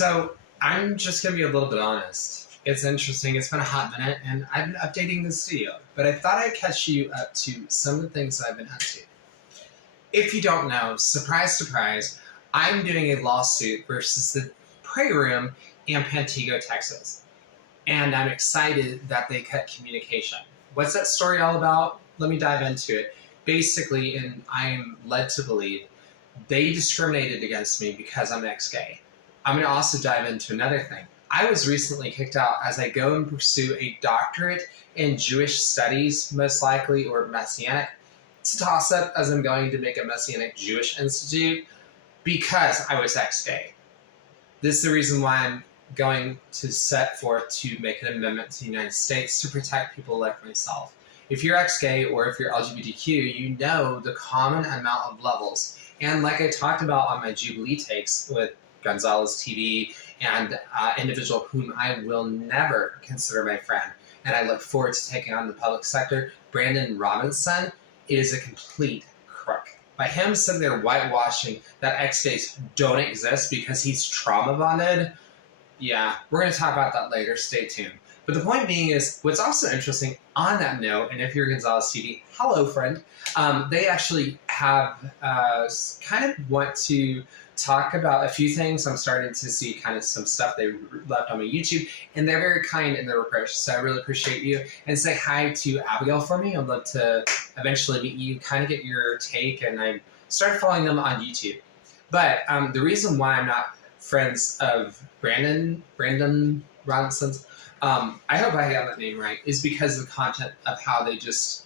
So I'm just going to be a little bit honest. It's interesting. It's been a hot minute, and I've been updating the studio. But I thought I'd catch you up to some of the things I've been up to. If you don't know, surprise, surprise, I'm doing a lawsuit versus the Prey Room in Pantego, Texas. And I'm excited that they cut communication. What's that story all about? Let me dive into it. Basically, and I'm led to believe, they discriminated against me because I'm ex-gay. I'm going to also dive into another thing. I was recently kicked out as I go and pursue a doctorate in Jewish studies, most likely, or Messianic. It's a toss-up as I'm going to make a Messianic Jewish Institute because I was ex-gay. This is the reason why I'm going to set forth to make an amendment to the United States to protect people like myself. If you're ex-gay or if you're LGBTQ, you know the common amount of levels. And like I talked about on my Jubilee takes with Gonzalez TV and individual whom I will never consider my friend, and I look forward to taking on the public sector, Brandon Robinson, is a complete crook. By him sitting there whitewashing that ex-gays don't exist because he's trauma bonded, yeah, we're going to talk about that later. Stay tuned. But the point being is, what's also interesting on that note, and if you're Gonzalez TV, hello, friend, they actually have kind of want to talk about a few things. I'm starting to see kind of some stuff they left on my YouTube, and they're very kind in their approach, so I really appreciate you. And say hi to Abigail for me. I'd love to eventually meet you, kind of get your take, and I started following them on YouTube. But the reason why I'm not friends of Brandon Robinson's, I hope I got that name right, is because of the content of how they just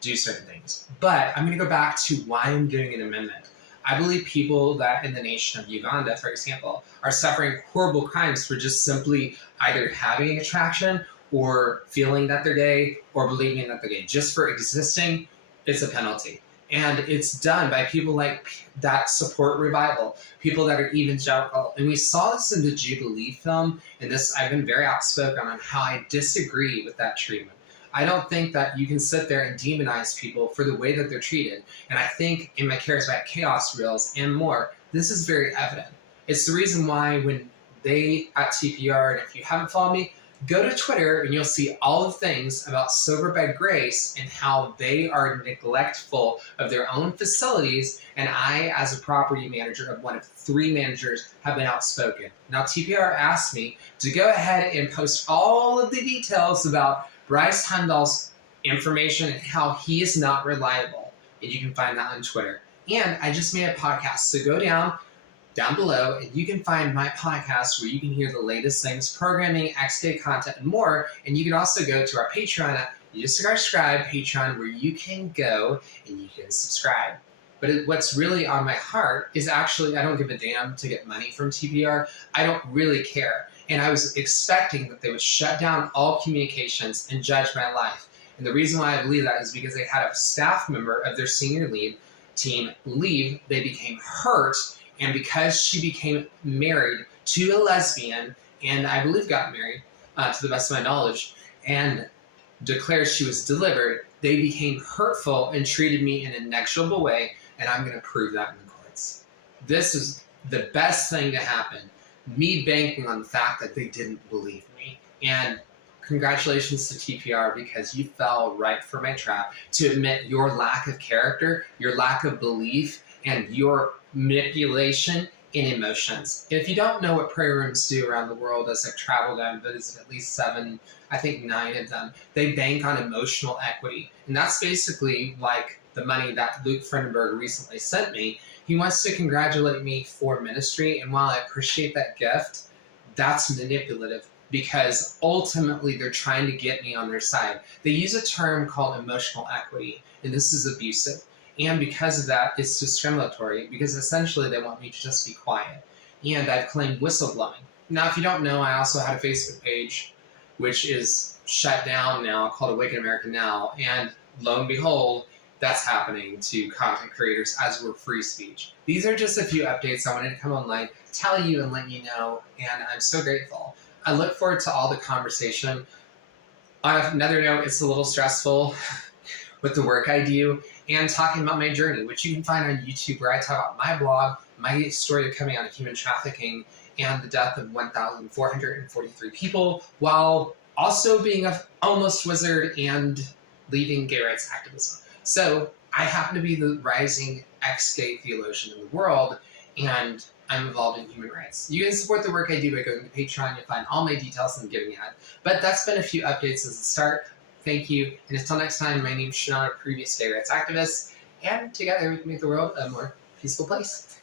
do certain things. But I'm going to go back to why I'm doing an amendment. I believe people that in the nation of Uganda, for example, are suffering horrible crimes for just simply either having an attraction or feeling that they're gay or believing that they're gay. Just for existing, it's a penalty. And it's done by people like that support revival, people that are evangelical. And we saw this in the Jubilee film, and this I've been very outspoken on how I disagree with that treatment. I don't think that you can sit there and demonize people for the way that they're treated. And I think in my Charismatic Chaos reels and more, this is very evident. It's the reason why when they at TPR, and if you haven't followed me, go to Twitter and you'll see all the things about Sober by Grace and how they are neglectful of their own facilities. And I, as a property manager of one of 3 managers, have been outspoken. Now, TPR asked me to go ahead and post all of the details about Bryce Hundall's information and how he is not reliable. And you can find that on Twitter. And I just made a podcast, so go down below, and you can find my podcast where you can hear the latest things, programming, Exgay content, and more. And you can also go to our Patreon at You Just Subscribe Patreon, where you can go and you can subscribe. But what's really on my heart is actually I don't give a damn to get money from TPR. I don't really care. And I was expecting that they would shut down all communications and judge my life. And the reason why I believe that is because they had a staff member of their senior lead team leave. They became hurt. And because she became married to a lesbian, and I believe got married, to the best of my knowledge, and declared she was delivered, they became hurtful and treated me in an inexorable way, and I'm going to prove that in the courts. This is the best thing to happen, me banking on the fact that they didn't believe me. And congratulations to TPR, because you fell right for my trap to admit your lack of character, your lack of belief, and your manipulation in emotions. If you don't know what prayer rooms do around the world, as I've traveled and visited at least 7, I think 9 of them, they bank on emotional equity. And that's basically like the money that Luke Frendenberg recently sent me. He wants to congratulate me for ministry, and while I appreciate that gift, that's manipulative because ultimately they're trying to get me on their side. They use a term called emotional equity, and this is abusive. And because of that, it's discriminatory because essentially they want me to just be quiet. And I've claimed whistleblowing. Now, if you don't know, I also had a Facebook page, which is shut down now, called Awaken America Now. And lo and behold, that's happening to content creators as we're free speech. These are just a few updates I wanted to come online, tell you and let you know, and I'm so grateful. I look forward to all the conversation. On another note, it's a little stressful with the work I do and talking about my journey, which you can find on YouTube, where I talk about my blog, my story of coming out of human trafficking, and the death of 1,443 people, while also being a almost wizard and leading gay rights activism. So I happen to be the rising ex-gay theologian in the world, and I'm involved in human rights. You can support the work I do by going to Patreon. You'll find all my details in the Giving ad. But that's been a few updates as a start. Thank you, and until next time, my name is Sean, a previous gay rights activist, and together we can make the world a more peaceful place.